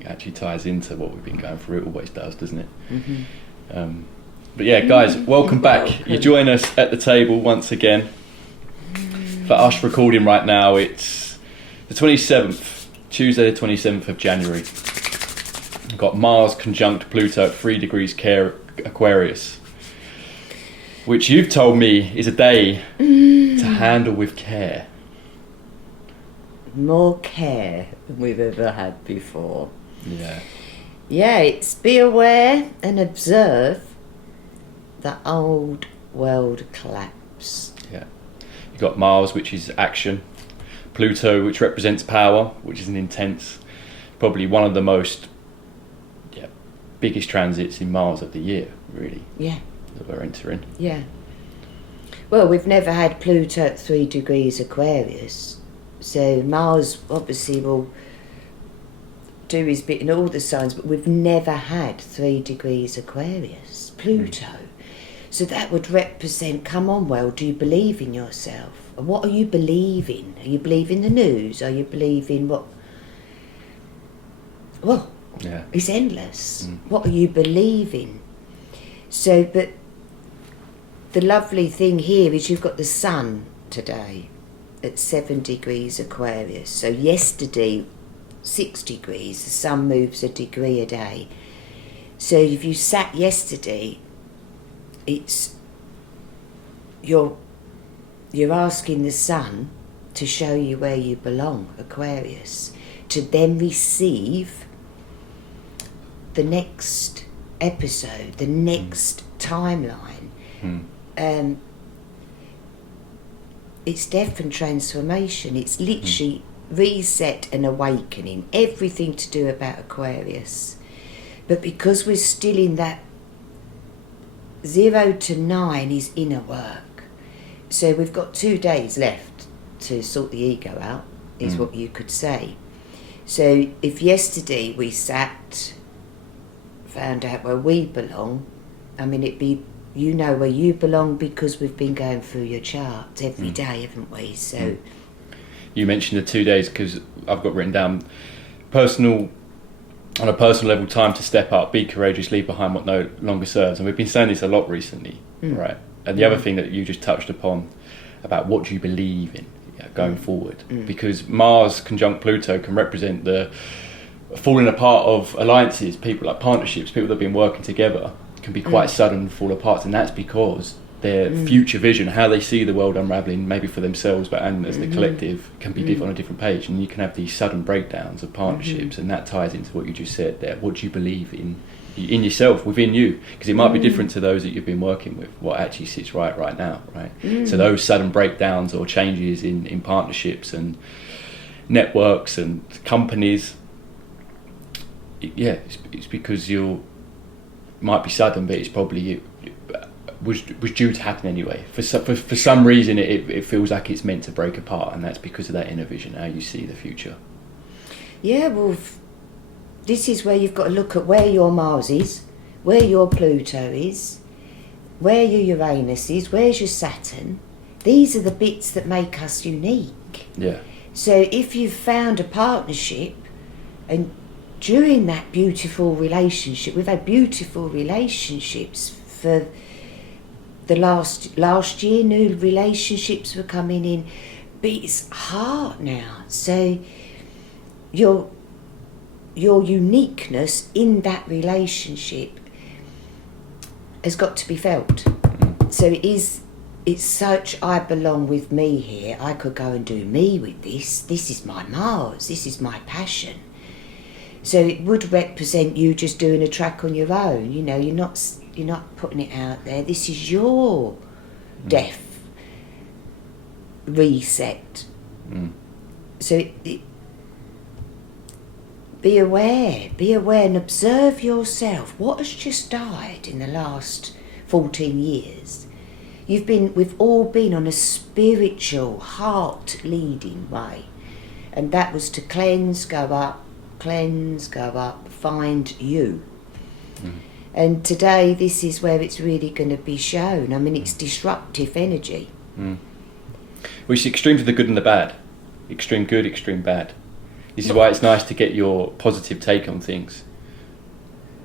It actually ties into what we've been going through. It always does, doesn't it? Mm-hmm. But yeah, guys, welcome back. You join us at the table once again. For us recording right now, it's the 27th, Tuesday the 27th of January. We've got Mars conjunct Pluto at 3 degrees Aquarius, which you've told me is a day to handle with care. More care than we've ever had before. Yeah. Yeah, it's be aware and observe the old world collapse. Yeah. You've got Mars, which is action. Pluto, which represents power, which is an intense, probably one of the most biggest transits in Mars of the year, really. Yeah. That we're entering. Yeah. Well, we've never had Pluto at 3 degrees Aquarius. So Mars obviously will do his bit in all the signs, but we've never had 3 degrees Aquarius, Pluto. So that would represent, come on, well, do you believe in yourself? And what are you believing? Are you believing the news? Are you believing what? Well, yeah, it's endless. What are you believing? So, but the lovely thing here is you've got the sun today at 7 degrees Aquarius. So yesterday, 6 degrees, the sun moves a degree a day. So if you sat yesterday, it's you're asking the sun to show you where you belong, Aquarius, to then receive the next episode, the next timeline. It's death and transformation. It's literally reset and awakening. Everything to do about Aquarius. But because we're still in that 0 to 9 is inner work. So we've got 2 days left to sort the ego out, is what you could say. So if yesterday we sat, found out where we belong, I mean, it'd be, you know where you belong because we've been going through your charts every day, haven't we? So you mentioned the 2 days because I've got written down on a personal level, time to step up, be courageous, leave behind what no longer serves. And we've been saying this a lot recently, right? And the other thing that you just touched upon about what do you believe in going forward, because Mars conjunct Pluto can represent the falling apart of alliances, people like partnerships, people that have been working together can be quite sudden and fall apart, and that's because their future vision, how they see the world unraveling, maybe for themselves but and as the collective, can be on a different page, and you can have these sudden breakdowns of partnerships, and that ties into what you just said there. What do you believe in yourself, within you? Because it might be different to those that you've been working with, what actually sits right now, right? So those sudden breakdowns or changes in partnerships and networks and companies, it's because you might be sudden, but it's probably was due to happen anyway. For some reason, it feels like it's meant to break apart, and that's because of that inner vision, how you see the future. Yeah, well, this is where you've got to look at where your Mars is, where your Pluto is, where your Uranus is, where's your Saturn. These are the bits that make us unique. Yeah. So if you've found a partnership, and during that beautiful relationship, we've had beautiful relationships for the last year, new relationships were coming in, but it's hard now. So your uniqueness in that relationship has got to be felt. So it's such, I belong with me here, I could go and do me with this is my Mars, this is my passion. So it would represent you just doing a track on your own, you know, you're not putting it out there. This is your death reset. So be aware and observe yourself. What has just died in the last 14 years? We've all been on a spiritual, heart leading way, and that was to cleanse, go up, find you. And today, this is where it's really going to be shown. I mean, it's disruptive energy. Well, it's extremes of the good and the bad. Extreme good, extreme bad. This is why it's nice to get your positive take on things.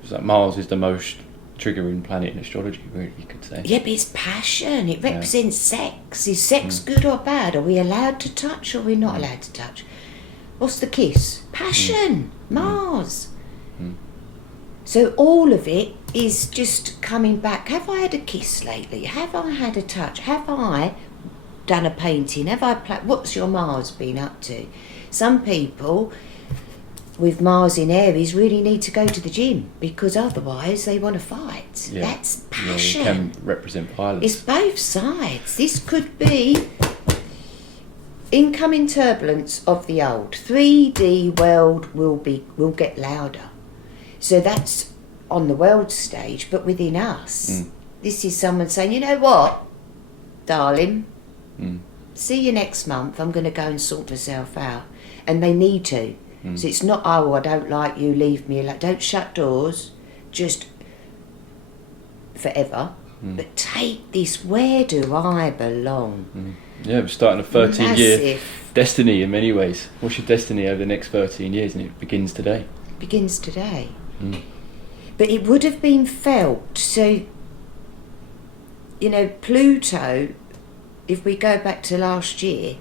It's like Mars is the most triggering planet in astrology, really, you could say. Yeah, but it's passion. It represents sex. Is sex good or bad? Are we allowed to touch or are we not allowed to touch? What's the kiss? Passion. Mars. So all of it is just coming back. Have I had a kiss lately? Have I had a touch? Have I done a painting? Have I what's your Mars been up to? Some people with Mars in Aries really need to go to the gym because otherwise they want to fight. Yeah. That's passion. Yeah, it can represent violence. It's both sides. This could be incoming turbulence of the old. 3D world will get louder. So that's on the world stage, but within us, this is someone saying, you know what, darling, see you next month. I'm going to go and sort myself out. And they need to. So it's not, oh, I don't like you, leave me alone. Don't shut doors, just forever. But take this, where do I belong? Yeah, we're starting a 13-year destiny in many ways. What's your destiny over the next 13 years? And it begins today. Begins today. But it would have been felt. So, you know, Pluto, if we go back to last year,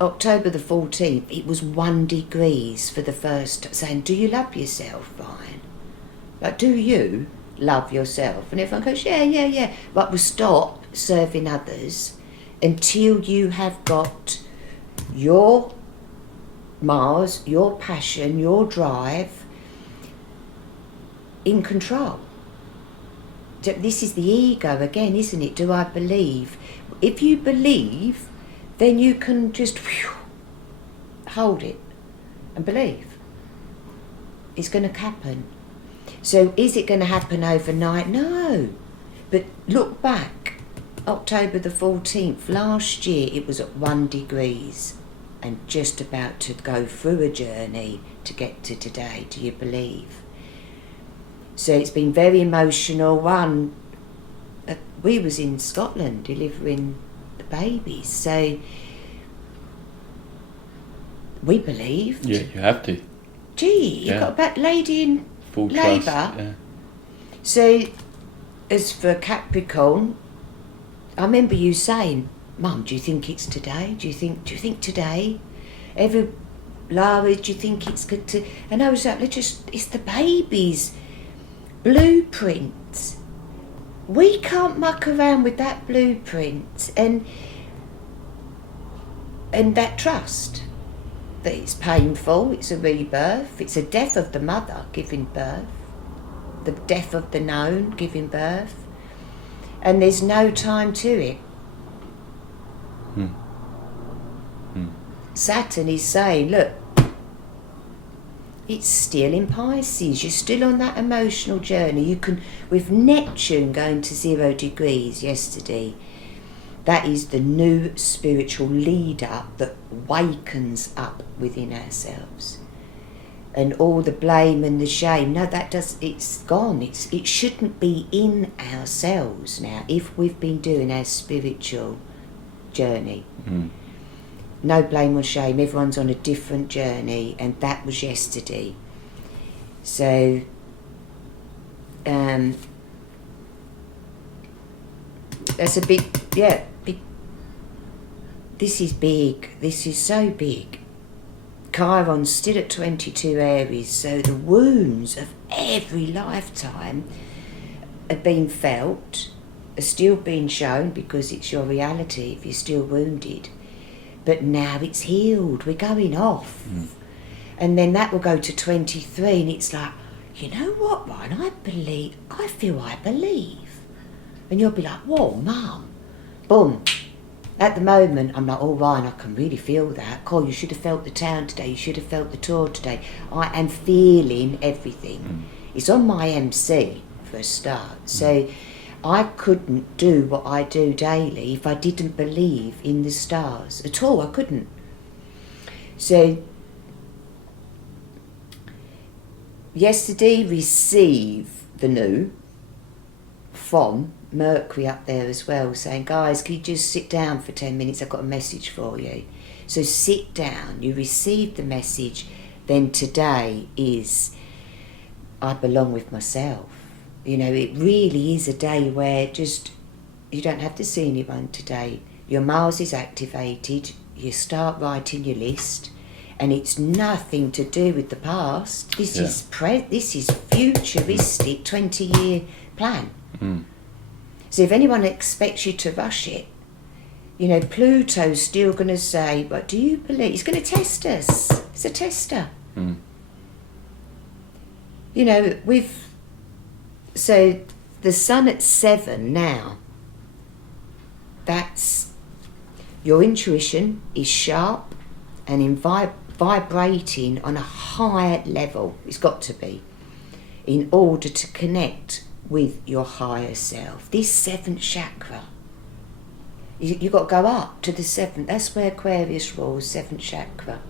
October the 14th, it was 1 degree for the first, saying, do you love yourself, Ryan? Like, do you love yourself? And everyone goes, yeah. But we'll stop serving others until you have got your Mars, your passion, your drive in control. This is the ego again, isn't it? Do I believe? If you believe, then you can just hold it and believe. It's going to happen. So is it going to happen overnight? No. But look back, October the 14th, last year it was at 1 degree and just about to go through a journey to get to today. Do you believe? So it's been very emotional. We was in Scotland delivering the babies, so we believed. Yeah, you have to. Gee, you got that lady in full labour. Trust, yeah. So, as for Capricorn, I remember you saying, Mum, do you think it's today? Do you think today? Lara, do you think it's good to... And I was like, it's the baby's blueprint. We can't muck around with that blueprint and that trust. That it's painful, it's a rebirth, it's a death of the mother giving birth, the death of the known giving birth, and there's no time to it. Saturn is saying, look, it's still in Pisces, you're still on that emotional journey. You can, with Neptune going to 0 degrees yesterday, that is the new spiritual leader that wakens up within ourselves. And all the blame and the shame, it's gone. It shouldn't be in ourselves now if we've been doing our spiritual journey. No blame or shame, everyone's on a different journey, and that was yesterday. So, that's a big, this is big, this is so big. Chiron's still at 22 Aries, so the wounds of every lifetime have been felt, are still being shown because it's your reality if you're still wounded. But now it's healed, we're going off. And then that will go to 23 and it's like, you know what, Ryan, I feel I believe. And you'll be like, whoa, Mum, boom. At the moment, I'm like, oh, Ryan, I can really feel that. Cole, you should have felt the town today, you should have felt the tour today. I am feeling everything. It's on my MC for a start. So I couldn't do what I do daily if I didn't believe in the stars at all. I couldn't. So yesterday received the new from Mercury up there as well, saying, guys, can you just sit down for 10 minutes? I've got a message for you. So sit down, you receive the message, then today is, I belong with myself. You know, it really is a day where just, you don't have to see anyone today. Your Mars is activated, you start writing your list, and it's nothing to do with the past. This is futuristic 20-year plan. So if anyone expects you to rush it, you know, Pluto's still going to say, but do you believe? He's going to test us. It's a tester. You know, so the sun at 7 now, that's, your intuition is sharp and vibrating on a higher level. It's got to be, in order to connect with your higher self. This 7th chakra, you've got to go up to the 7th. That's where Aquarius rules, 7th chakra.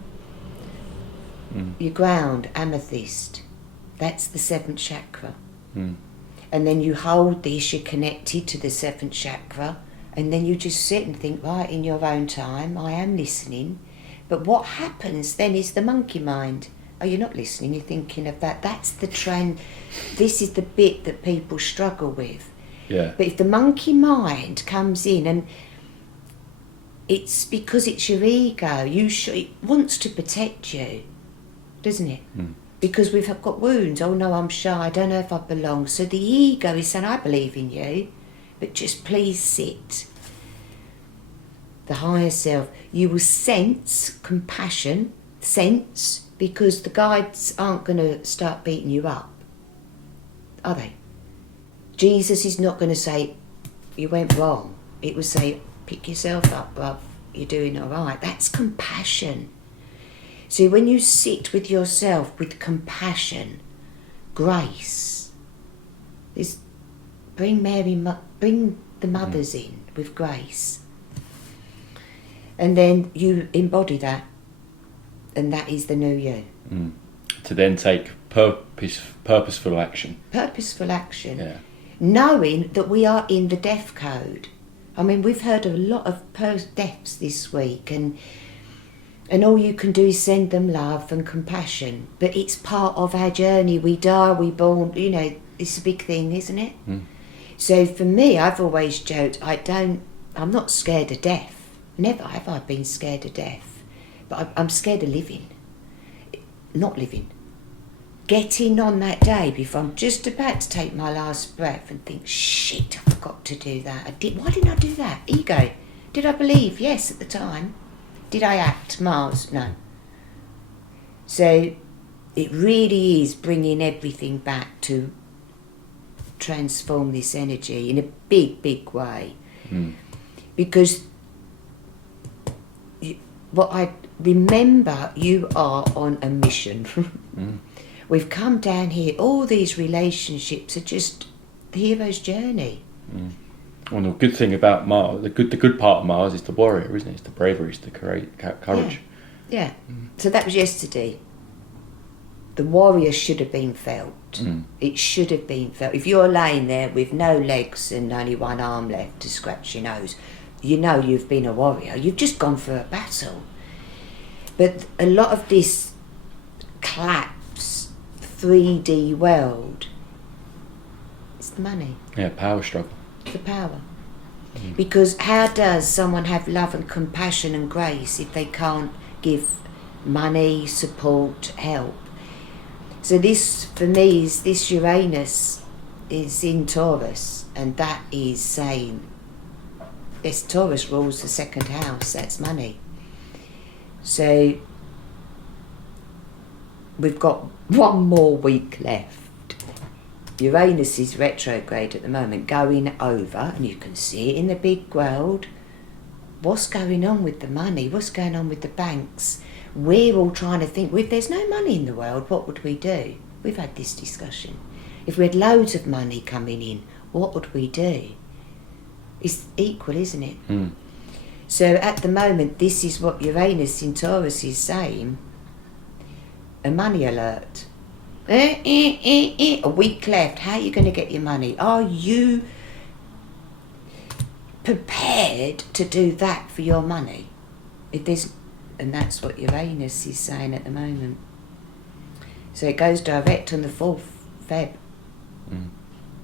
Your ground, amethyst, that's the 7th chakra. And then you hold this, you're connected to the 7th chakra, and then you just sit and think, right, in your own time, I am listening. But what happens then is the monkey mind. Oh, you're not listening, you're thinking of that. That's the trend. This is the bit that people struggle with. Yeah. But if the monkey mind comes in, and it's because it's your ego, it wants to protect you, doesn't it? Because we've got wounds. Oh no, I'm shy, I don't know if I belong. So the ego is saying, I believe in you, but just please sit. The higher self, you will sense compassion, because the guides aren't going to start beating you up, are they? Jesus is not going to say, you went wrong. It will say, pick yourself up, bruv, you're doing all right. That's compassion. So when you sit with yourself with compassion, grace, bring the mothers in with grace. And then you embody that, and that is the new you. To then take purposeful action. Purposeful action. Yeah. Knowing that we are in the death code. I mean, we've heard a lot of deaths this week, and all you can do is send them love and compassion. But it's part of our journey. We die, we born, you know, it's a big thing, isn't it? So for me, I've always joked, I'm not scared of death. Never have I been scared of death. But I'm scared of living. Not living. Getting on that day before I'm just about to take my last breath and think, shit, I forgot to do that. Why didn't I do that? Ego. Did I believe? Yes, at the time. Did I act? Mars? No. So it really is bringing everything back to transform this energy in a big, big way. Because what I remember, you are on a mission. We've come down here, all these relationships are just the hero's journey. Well, the good thing about Mars, the good part of Mars is the warrior, isn't it? It's the bravery, it's the courage. Yeah. So that was yesterday. The warrior should have been felt. It should have been felt. If you're laying there with no legs and only one arm left to scratch your nose, you know you've been a warrior. You've just gone for a battle. But a lot of this collapse, 3D world, it's the money. Yeah, power struggle. The power. Because how does someone have love and compassion and grace if they can't give money, support, help? So this, for me, is this Uranus is in Taurus, and that is saying, this Taurus rules the 2nd house, that's money. So we've got one more week left. Uranus is retrograde at the moment, going over, and you can see it in the big world. What's going on with the money? What's going on with the banks? We're all trying to think, if there's no money in the world, what would we do? We've had this discussion. If we had loads of money coming in, what would we do? It's equal, isn't it? So at the moment, this is what Uranus in Taurus is saying. A money alert. A week left. How are you going to get your money? Are you prepared to do that for your money? If there's And that's what Uranus is saying at the moment. So it goes direct on the 4th Feb.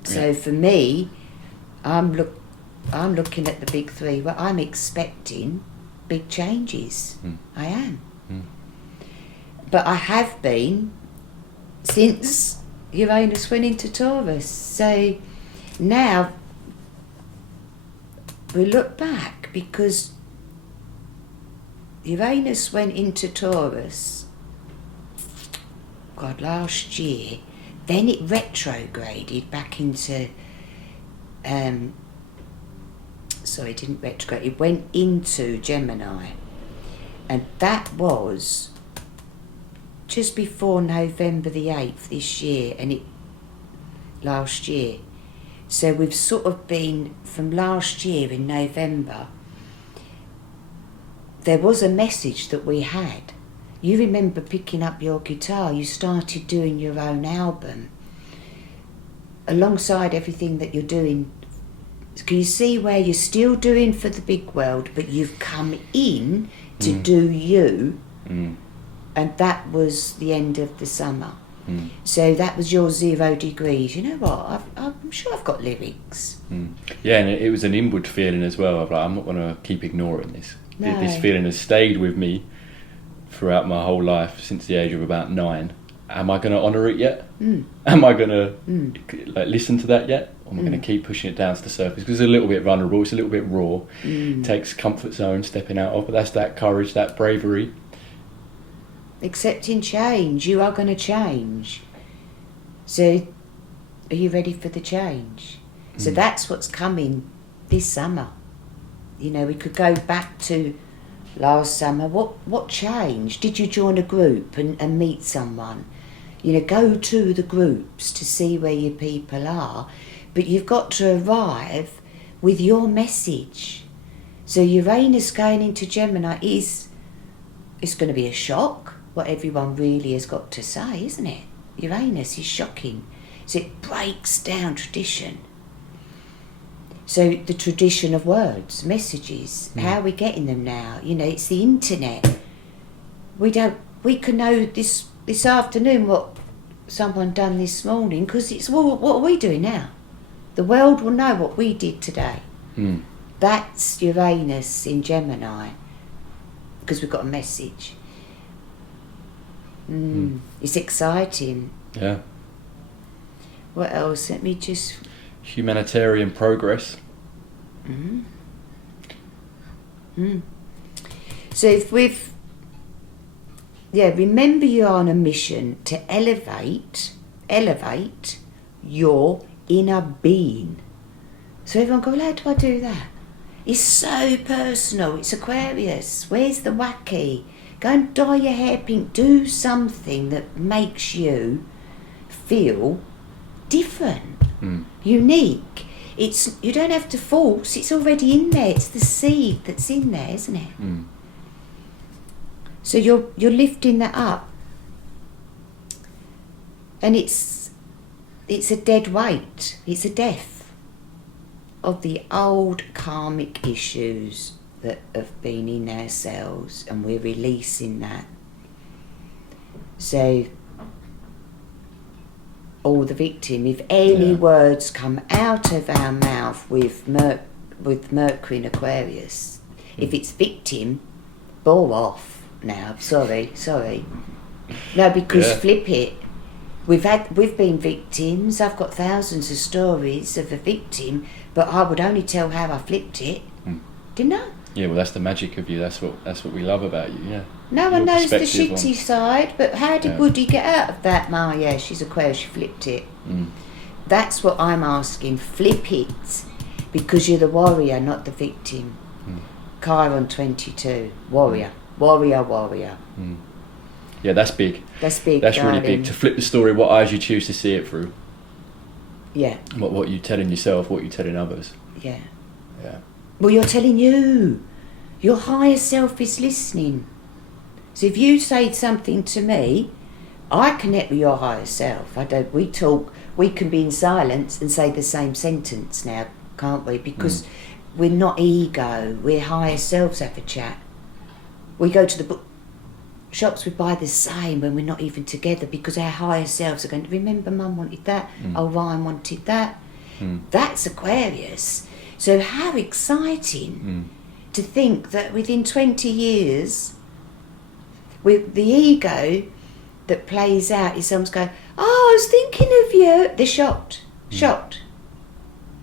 So for me, I'm looking at the big three. Well, I'm expecting big changes. I am. But I have been since Uranus went into Taurus. So now we look back, because Uranus went into Taurus, last year. Then it retrograded back into, it didn't retrograde, it went into Gemini. And that was just before November the 8th this year, last year. So we've sort of been, from last year in November, there was a message that we had. You remember picking up your guitar, you started doing your own album. Alongside everything that you're doing, can you see where you're still doing for the big world, but you've come in to do you? And that was the end of the summer. So that was your 0 degrees. You know what? I'm sure I've got lyrics. Yeah, and it was an inward feeling as well. I'm not going to keep ignoring this. No. This feeling has stayed with me throughout my whole life since the age of about 9. Am I going to honour it yet? Am I going to listen to that yet? Or am I going to keep pushing it down to the surface? Because it's a little bit vulnerable, it's a little bit raw. It takes comfort zone stepping out of, but that's that courage, that bravery. Accepting change. You are going to change. So are you ready for the change? So that's what's coming this summer. You know, we could go back to last summer. What changed? Did you join a group and meet someone? You know, go to the groups to see where your people are. But you've got to arrive with your message. So Uranus going into Gemini it's going to be a shock, what everyone really has got to say, isn't it? Uranus is shocking. So it breaks down tradition. So the tradition of words, messages, how are we getting them now? You know, it's the internet. We can know this afternoon what someone done this morning, because it's, well, what are we doing now? The world will know what we did today. That's Uranus in Gemini, because we've got a message. It's exciting. Yeah. What else? Let me just... Humanitarian progress. So if we've... remember you're on a mission to elevate your inner being. So everyone go, well, how do I do that? It's so personal. It's Aquarius. Where's the wacky? Go and dye your hair pink. Do something that makes you feel different, unique. You don't have to force. It's already in there. It's the seed that's in there, isn't it? So you're lifting that up, and it's a dead weight. It's a death of the old karmic issues that have been in ourselves, and we're releasing that. So all the victim, if any words come out of our mouth with Mercury in Aquarius, if it's victim, ball off now. Sorry. No, because flip it. We've been victims. I've got thousands of stories of a victim, but I would only tell how I flipped it. Didn't I? Yeah, well, that's the magic of you. That's what we love about you. Yeah. No one knows the shitty side, but how did Woody get out of that? Yeah, she's Aquarius, she flipped it. That's what I'm asking. Flip it, because you're the warrior, not the victim. Chiron 22, warrior. Yeah, that's big. That's big. That's really big. To flip the story, what eyes you choose to see it through. Yeah. What you're telling yourself, what you're telling others. Yeah. Yeah. Well, you're telling you. Your higher self is listening. So if you say something to me, I connect with your higher self. We can be in silence and say the same sentence now, can't we? Because we're not ego, we're higher selves have a chat. We go to the book. shops we buy the same when we're not even together, because our higher selves are going, remember Mum wanted that, oh Ryan wanted that. That's Aquarius. So how exciting to think that within 20 years, with the ego that plays out is someone's going, oh, I was thinking of you. They're shocked.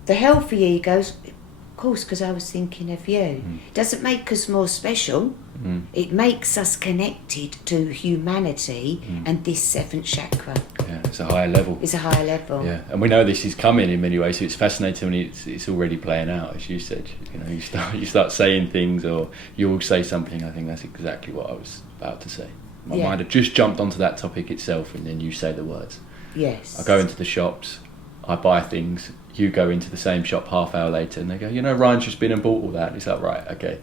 The healthy egos, of course, because I was thinking of you. Doesn't make us more special. It makes us connected to humanity and this seventh chakra. Yeah, it's a higher level. It's a higher level. Yeah, and we know this is coming in many ways. So it's fascinating when it's already playing out, as you said. You know, you start saying things, or you will say something. I think that's exactly what I was about to say. My mind had just jumped onto that topic itself, and then you say the words. Yes. I go into the shops, I buy things. You go into the same shop half hour later, and they go, you know, Ryan's just been and bought all that. It's like, right, okay.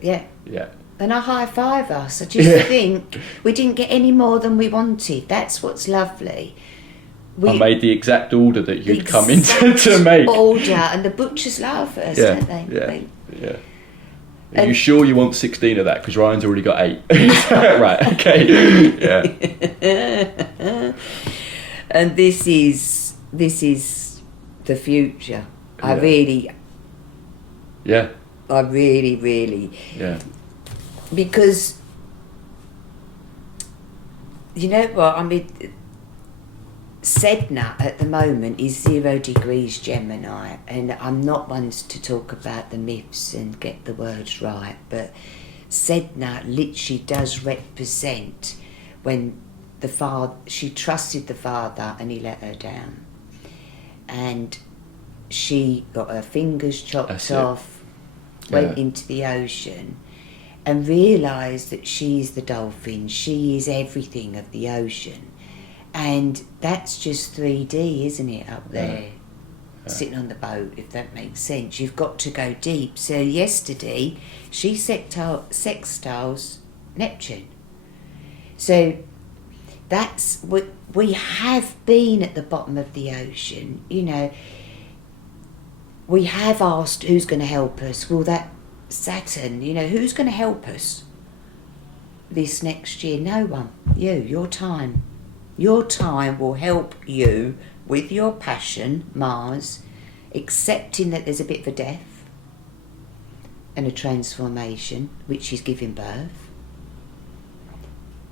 Yeah. And I high five us. I just think we didn't get any more than we wanted. That's what's lovely. I made the exact order that you'd come in to make. Order, and the butchers laugh at us, don't they? Yeah. Are you sure you want 16 of that? Because Ryan's already got 8. Right, okay. Yeah. And this is the future. Yeah. I really. Yeah. Yeah. Because, you know what, I mean, Sedna at the moment is 0 degrees Gemini, and I'm not one to talk about the myths and get the words right, but Sedna literally does represent when she trusted the father and he let her down. And she got her fingers chopped off, went into the ocean, and realised that she's the dolphin, she is everything of the ocean. And that's just 3D, isn't it, up there? Sitting on the boat, if that makes sense. You've got to go deep. So yesterday, she sextiles Neptune. So that's what we have been at the bottom of the ocean. You know, we have asked who's going to help us. Well, that Saturn, you know, who's going to help us this next year? No one. Your time. Your time will help you with your passion, Mars, accepting that there's a bit of a death and a transformation, which is giving birth.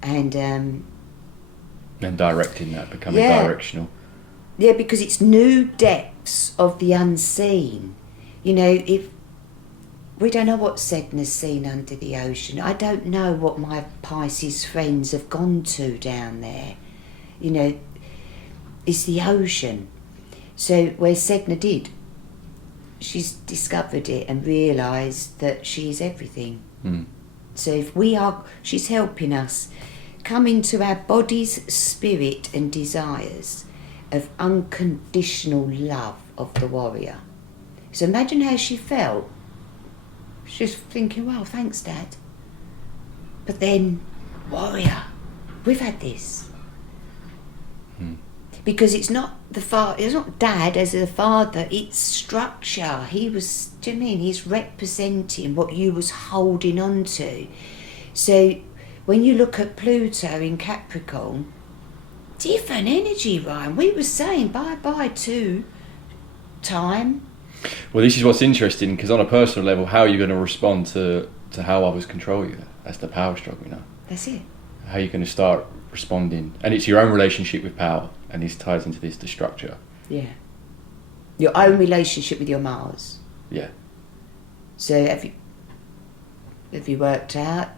And directing that, becoming directional. Yeah, because it's new depths of the unseen. You know, if we don't know what Sedna's seen under the ocean. I don't know what my Pisces friends have gone to down there. You know, it's the ocean. So where Sedna did, she's discovered it and realised that she's everything. So she's helping us come into our body's spirit and desires of unconditional love of the warrior. So imagine how she felt. She's thinking, well, thanks, Dad. But then, warrior, we've had this. Because it's not it's not Dad as a father, it's structure. He was, do you mean, he's representing what you was holding on to. So when you look at Pluto in Capricorn, different energy, Ryan. We were saying bye-bye to time. Well, this is what's interesting, because on a personal level, how are you going to respond to how others control you? That's the power struggle, you know. That's it. How are you going to start responding? And it's your own relationship with power, and this ties into the structure. Yeah. Your own relationship with your Mars. Yeah. So have you worked out?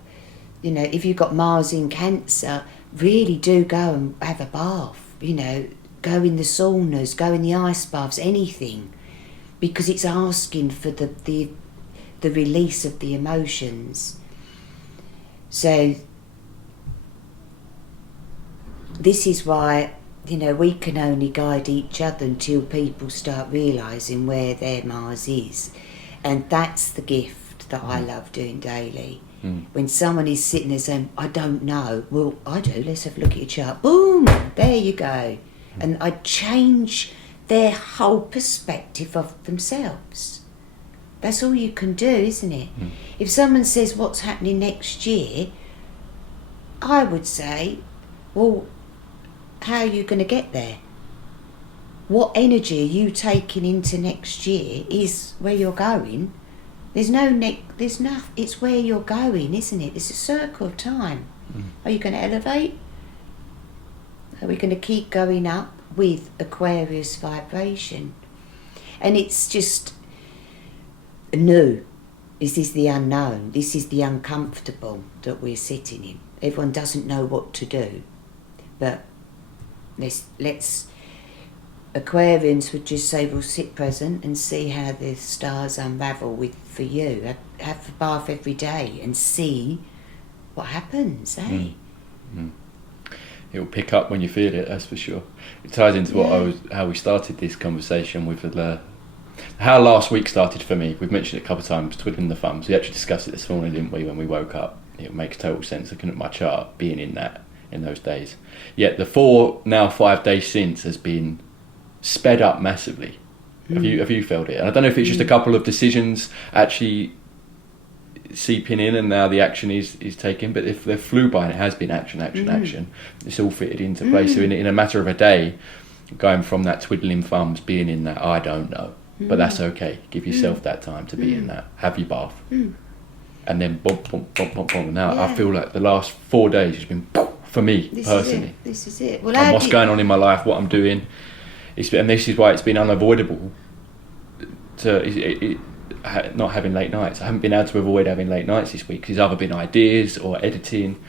You know, if you've got Mars in Cancer, really do go and have a bath. You know, go in the saunas, go in the ice baths, anything. Because it's asking for the release of the emotions. So this is why, you know, we can only guide each other until people start realising where their Mars is. And that's the gift that I love doing daily. When someone is sitting there saying, I don't know, well, I do, let's have a look at your chart. Boom, there you go. And I change their whole perspective of themselves. That's all you can do, isn't it? If someone says what's happening next year, I would say, well, how are you going to get there? What energy are you taking into next year is where you're going. There's no, it's where you're going, isn't it? It's a circle of time. Are you going to elevate? Are we going to keep going up with Aquarius vibration? And it's just new. This is the unknown. This is the uncomfortable that we're sitting in. Everyone doesn't know what to do. But let's Aquarians would just say, well, sit present and see how the stars unravel for you. Have a bath every day and see what happens, eh? It'll pick up when you feel it, that's for sure. It ties into how we started this conversation with how last week started for me. We've mentioned it a couple of times, twiddling the thumbs. We actually discussed it this morning, didn't we, when we woke up? It makes total sense looking at my chart, being in those days. Yet the 5 days since has been sped up massively. Have you felt it? And I don't know if it's just a couple of decisions actually seeping in and now the action is taken, but if they flew by and it has been action, it's all fitted into place. So in a matter of a day, going from that twiddling thumbs, being in that, I don't know, but that's okay. Give yourself that time to be in that. Have your bath. And then bump, bump, bump, bump, bump. Now I feel like the last 4 days has been for me personally. This is it. Well, and what's going on in my life, what I'm doing, and this is why it's been unavoidable to not having late nights. I haven't been able to avoid having late nights this week because there's either been ideas or editing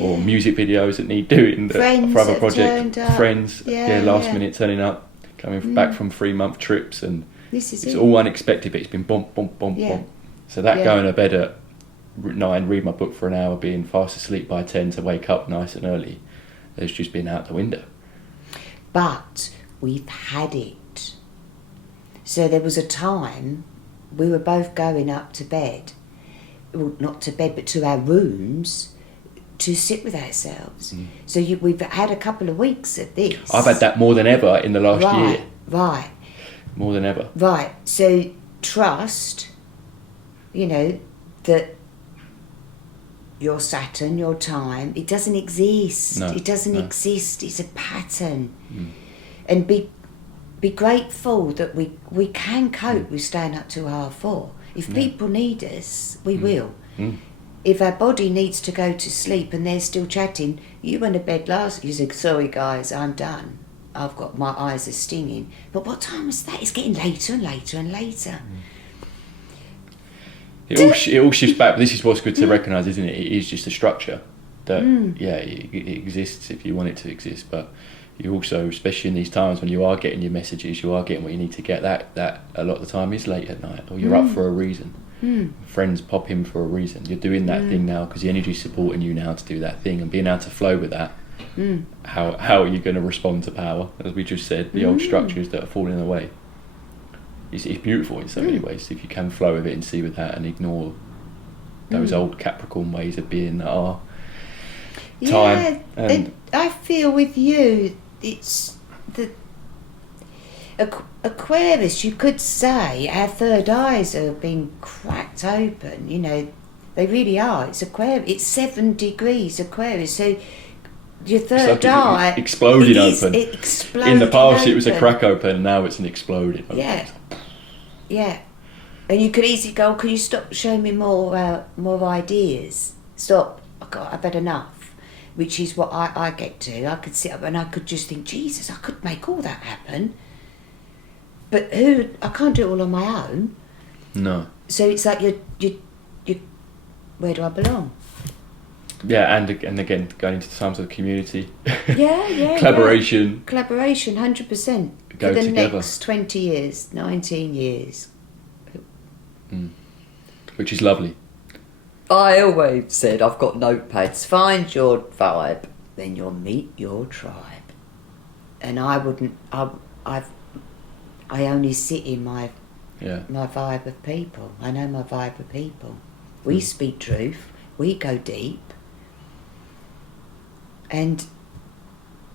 or music videos that need doing for other projects. Friends, last minute turning up, coming back from 3-month trips, and it's all unexpected, but it's been bump, bump, bump, bump. So that going to bed at 9, read my book for an hour, being fast asleep by 10 to wake up nice and early, has just been out the window. But we've had it. So there was a time we were both going up to bed, well, not to bed, but to our rooms to sit with ourselves. So we've had a couple of weeks of this. I've had that more than ever in the last year. Right. More than ever. Right. So trust, that your Saturn, your time, it doesn't exist. No, it doesn't exist. It's a pattern. And be grateful that we can cope with staying up till 4:30. If people need us, we will. If our body needs to go to sleep and they're still chatting, you went to bed last, you said, sorry guys, I'm done. My eyes are stinging. But what time is that? It's getting later and later and later. It all shifts back, but this is what's good to recognise, isn't it? It is just a structure that, it exists if you want it to exist, but you also, especially in these times when you are getting your messages, you are getting what you need to get, that a lot of the time is late at night, or you're up for a reason. Friends pop in for a reason. You're doing that thing now because the energy's supporting you now to do that thing, and being able to flow with that. How are you going to respond to power? As we just said, the old structures that are falling away. It's beautiful in so many ways if you can flow with it and see with that and ignore those old Capricorn ways of being that are time. And I feel with you, it's the Aquarius, you could say our third eyes are being cracked open, they really are. It's Aquarius, it's 7 degrees Aquarius, so your third eye exploding open. In the past open. it was a crack open, and now it's an exploding open. Yeah. And you could easily go, can you stop showing me more ideas? Stop, I've had enough. Which is what I get to. I could sit up and I could just think, Jesus, I could make all that happen. But I can't do it all on my own. No. So it's like you where do I belong? Yeah, and again, going into the times of the community. Yeah. Collaboration. Collaboration, 100%. Go for the together. Next 20 years, 19 years. Which is lovely. I always said, I've got notepads, find your vibe, then you'll meet your tribe. And I only sit in my vibe of people. I know my vibe of people. We speak truth, we go deep, and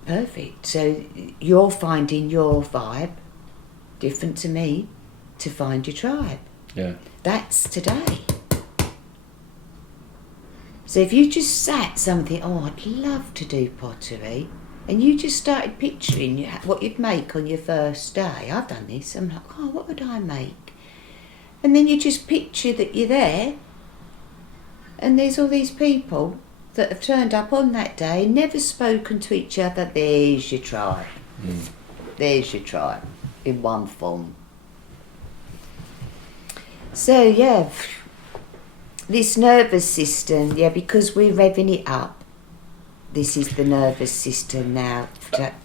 perfect. So you're finding your vibe, different to me, to find your tribe. Yeah. That's today. So if you just sat something, oh, I'd love to do pottery, and you just started picturing what you'd make on your first day. I've done this. I'm like, oh, what would I make? And then you just picture that you're there, and there's all these people that have turned up on that day, never spoken to each other. There's your tribe. There's your tribe in one form. So yeah, this nervous system, yeah, because we're revving it up, this is the nervous system now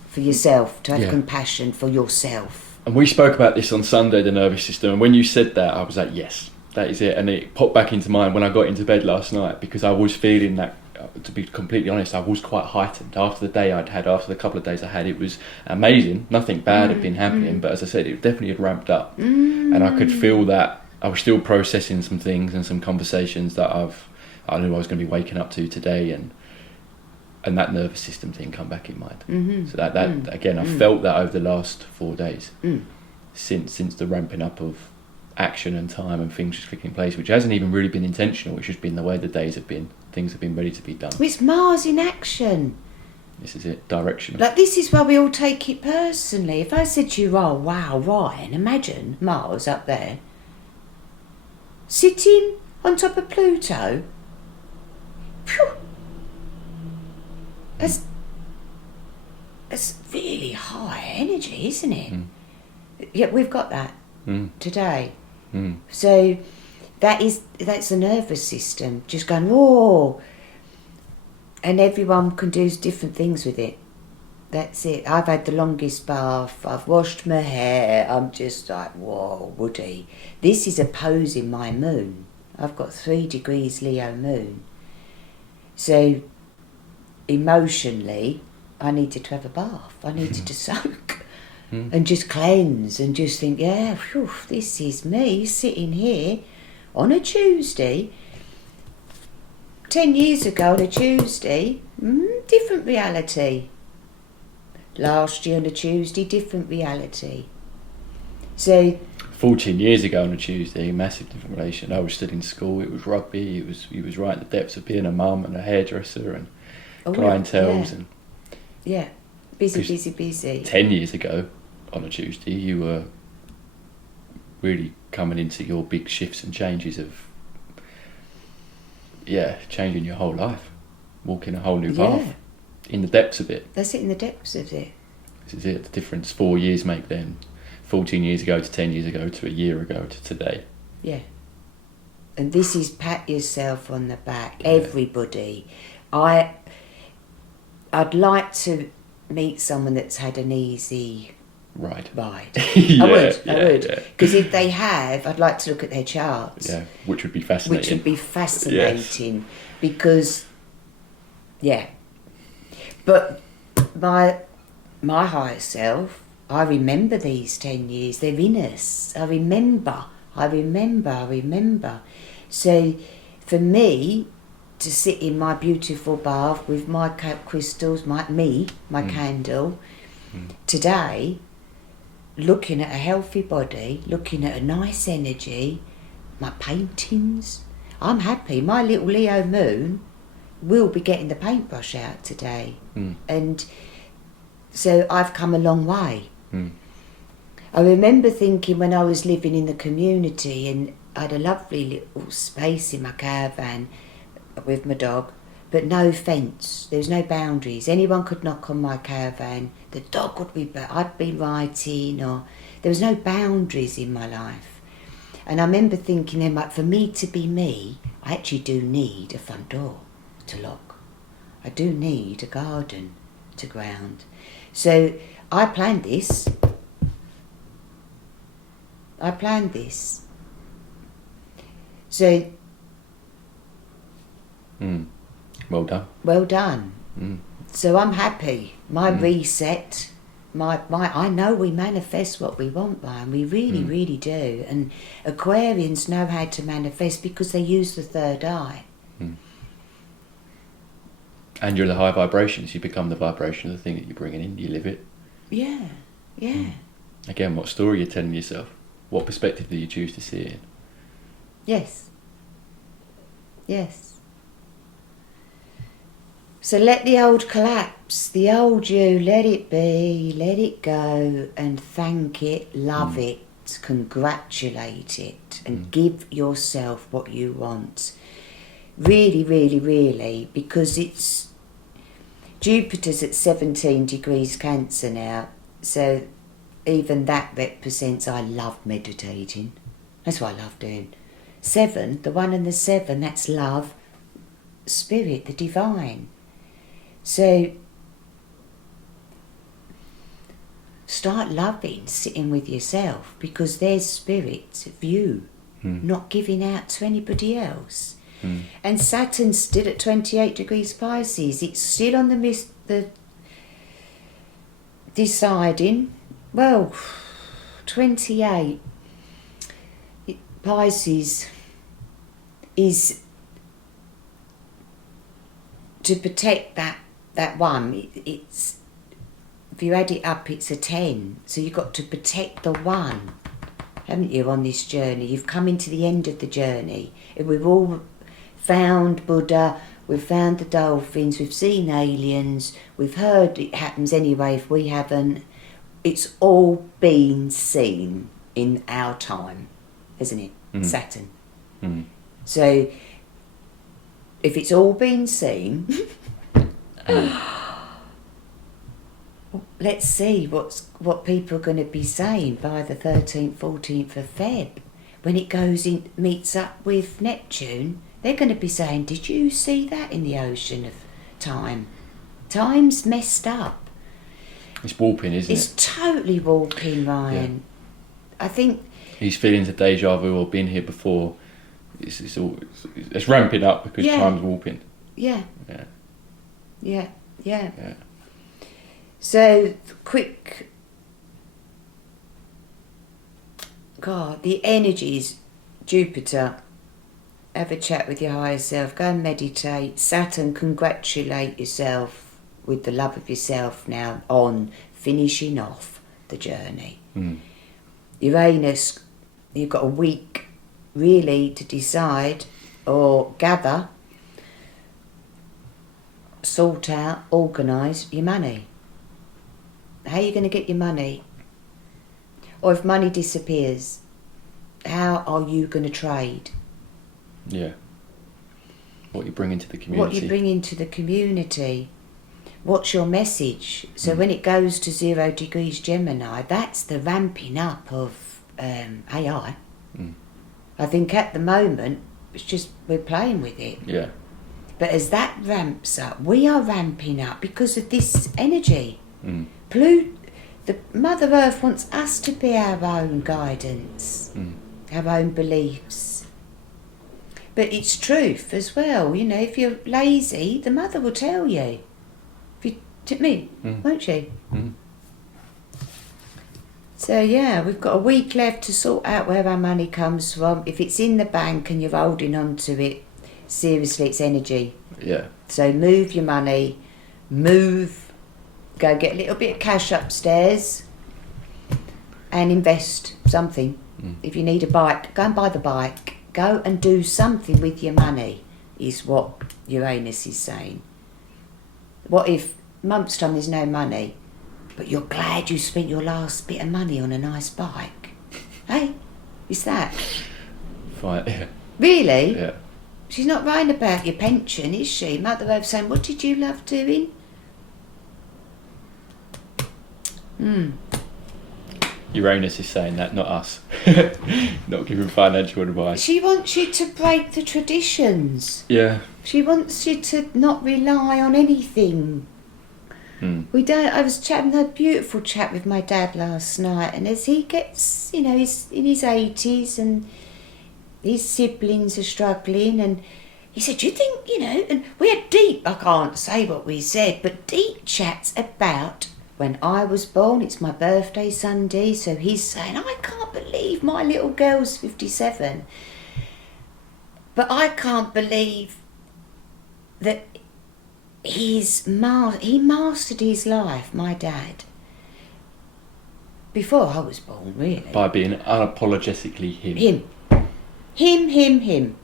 for yourself, to have compassion for yourself. And we spoke about this on Sunday, the nervous system, and when you said that, I was like, yes, that is it. And it popped back into mind when I got into bed last night, because I was feeling that, to be completely honest, I was quite heightened after the day I'd had, after the couple of days I had. It was amazing. Nothing bad had been happening, but as I said, it definitely had ramped up. And I could feel that I was still processing some things and some conversations that I knew I was going to be waking up to today, and that nervous system thing come back in mind. So that again, I felt that over the last 4 days, since the ramping up of action and time and things just clicking in place, which hasn't even really been intentional. It's just been the way the days have been. Things have been ready to be done. It's Mars in action. This is it, directional. Like, this is why we all take it personally. If I said to you, oh wow, Ryan, imagine Mars up there, sitting on top of Pluto. Phew. That's really high energy, isn't it? Yeah, we've got that today. So that's the nervous system just going, whoa, and everyone can do different things with it. That's it. I've had the longest bath, I've washed my hair, I'm just like, whoa, Woody. This is opposing my moon. I've got 3 degrees Leo moon. So emotionally, I needed to have a bath. I needed to soak and just cleanse and just think, yeah, whew, this is me sitting here on a Tuesday. 10 years ago on a Tuesday, different reality. Last year on a Tuesday, different reality. So 14 years ago on a Tuesday, massive different relation. I was still in school, it was rugby, he was right in the depths of being a mum and a hairdresser and clientels. And busy. 10 years ago on a Tuesday, you were really coming into your big shifts and changes of, changing your whole life, walking a whole new path, in the depths of it. That's it, in the depths of it. This is it, the difference 4 years make then, 14 years ago to 10 years ago to a year ago to today. Yeah. And this is pat yourself on the back, everybody. I'd like to meet someone that's had an easy ride. I would. Because if they have, I'd like to look at their charts. Yeah, which would be fascinating. Because, But my higher self, I remember these 10 years. They're in us. I remember. So for me to sit in my beautiful bath with my crystals, my candle, today, looking at a healthy body, looking at a nice energy, my paintings, I'm happy. My little Leo moon will be getting the paintbrush out today. And so I've come a long way. I remember thinking when I was living in the community and I had a lovely little space in my caravan with my dog, but no fence. There was no boundaries. Anyone could knock on my caravan. The dog would be, I'd be writing, or there was no boundaries in my life. And I remember thinking then, like, for me to be me, I actually do need a front door to lock. I do need a garden to ground. So I planned this. So well done. So I'm happy. My reset, I know we manifest what we want, Brian. We really do. And Aquarians know how to manifest because they use the third eye. And you're the high vibrations. You become the vibration of the thing that you're bringing in. You live it. Yeah. Again, what story you're telling yourself? What perspective do you choose to see it in? Yes. So let the old collapse, the old you, let it be, let it go, and thank it, love it, congratulate it, and give yourself what you want. Really, really, really, because it's Jupiter's at 17 degrees Cancer now, so even that represents, I love meditating. That's what I love doing. 7, the 1 and the 7, that's love, spirit, the divine. So start loving sitting with yourself, because there's spirits of you, not giving out to anybody else. And Saturn's still at 28 degrees Pisces. It's still on the deciding. Well, 28 Pisces is to protect that one. It's, if you add it up, it's a 10. So you've got to protect the one, haven't you, on this journey? You've come into the end of the journey. And we've all found Buddha, we've found the dolphins, we've seen aliens, we've heard it happens anyway if we haven't. It's all been seen in our time, isn't it? Saturn. So if it's all been seen, let's see what people are going to be saying by the 13th, 14th of Feb. When it goes in, meets up with Neptune, they're going to be saying, did you see that in the ocean of time? Time's messed up. It's warping, isn't it? It's totally warping, Ryan. Yeah. I think... These feelings of deja vu or being here before, it's ramping up because time's warping. Yeah. So, quick... God, the energies, Jupiter... Have a chat with your higher self. Go and meditate. Saturn, congratulate yourself with the love of yourself now on finishing off the journey. Uranus, you've got a week really to decide or gather, sort out, organise your money. How are you going to get your money? Or if money disappears, how are you going to trade? Yeah. What you bring into the community. What you bring into the community. What's your message? So when it goes to 0 degrees Gemini, that's the ramping up of AI. I think at the moment, it's just we're playing with it. Yeah. But as that ramps up, we are ramping up because of this energy. The Mother Earth wants us to be our own guidance, our own beliefs. But it's truth as well, you know, if you're lazy, the mother will tell you. If you tip me, won't she? So yeah, we've got a week left to sort out where our money comes from. If it's in the bank and you're holding on to it, seriously, it's energy. Yeah. So move your money, go get a little bit of cash upstairs and invest something. If you need a bike, go and buy the bike. Go and do something with your money, is what Uranus is saying. What if month's time there's no money, but you're glad you spent your last bit of money on a nice bike? Hey, is that? Right, yeah. Really? Yeah. She's not writing about your pension, is she? Mother Earth saying, what did you love doing? Uranus is saying that, not us. Not giving financial advice. She wants you to break the traditions. Yeah. She wants you to not rely on anything. I was having a beautiful chat with my dad last night, and as he gets, you know, he's in his 80s and his siblings are struggling, and he said, do you think, you know, and we had deep, I can't say what we said, but deep chats about when I was born. It's my birthday Sunday, so he's saying, I can't believe my little girl's 57. But I can't believe that he mastered his life, my dad, before I was born, really. By being unapologetically him. Him.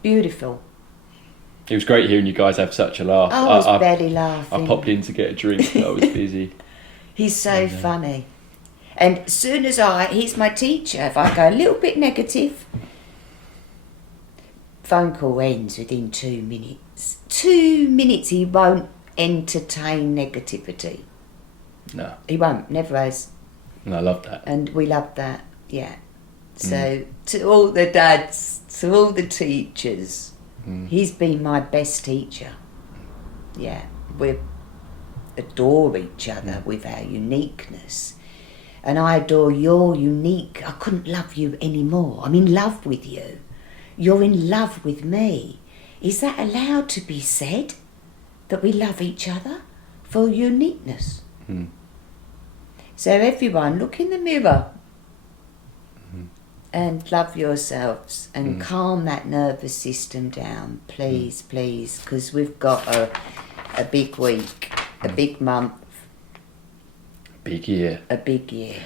Beautiful. It was great hearing you guys have such a laugh. I was barely laughing. I popped in to get a drink. I was busy. He's so funny. And as soon as he's my teacher, if I go a little bit negative, phone call ends within 2 minutes. 2 minutes, he won't entertain negativity. No. He won't, never has. And I love that. And we love that, yeah. So to all the dads, to all the teachers, he's been my best teacher. Yeah, we adore each other with our uniqueness. And I adore your unique. I couldn't love you anymore. I'm in love with you. You're in love with me. Is that allowed to be said? That we love each other for uniqueness? So everyone, look in the mirror and love yourselves and calm that nervous system down, please, please, because we've got a big week, a big month. Big year. A big year.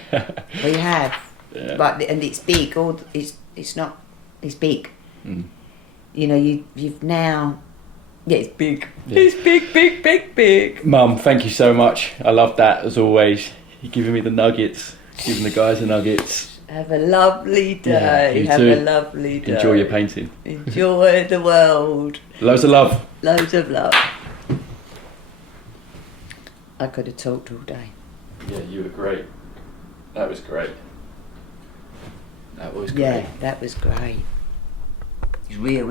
We have. Yeah. But, and it's big, it's big. You know, you've now... Yeah, it's big. Yeah. It's big, big, big, big. Mum, thank you so much. I love that, as always. You're giving me the nuggets, giving the guys the nuggets. Have a lovely day. Yeah, have a lovely day. Enjoy your painting. Enjoy the world. Loads of love. Loads of love. I could have talked all day. Yeah, you were great. That was great. That was great. Yeah, that was great. It's real, isn't it?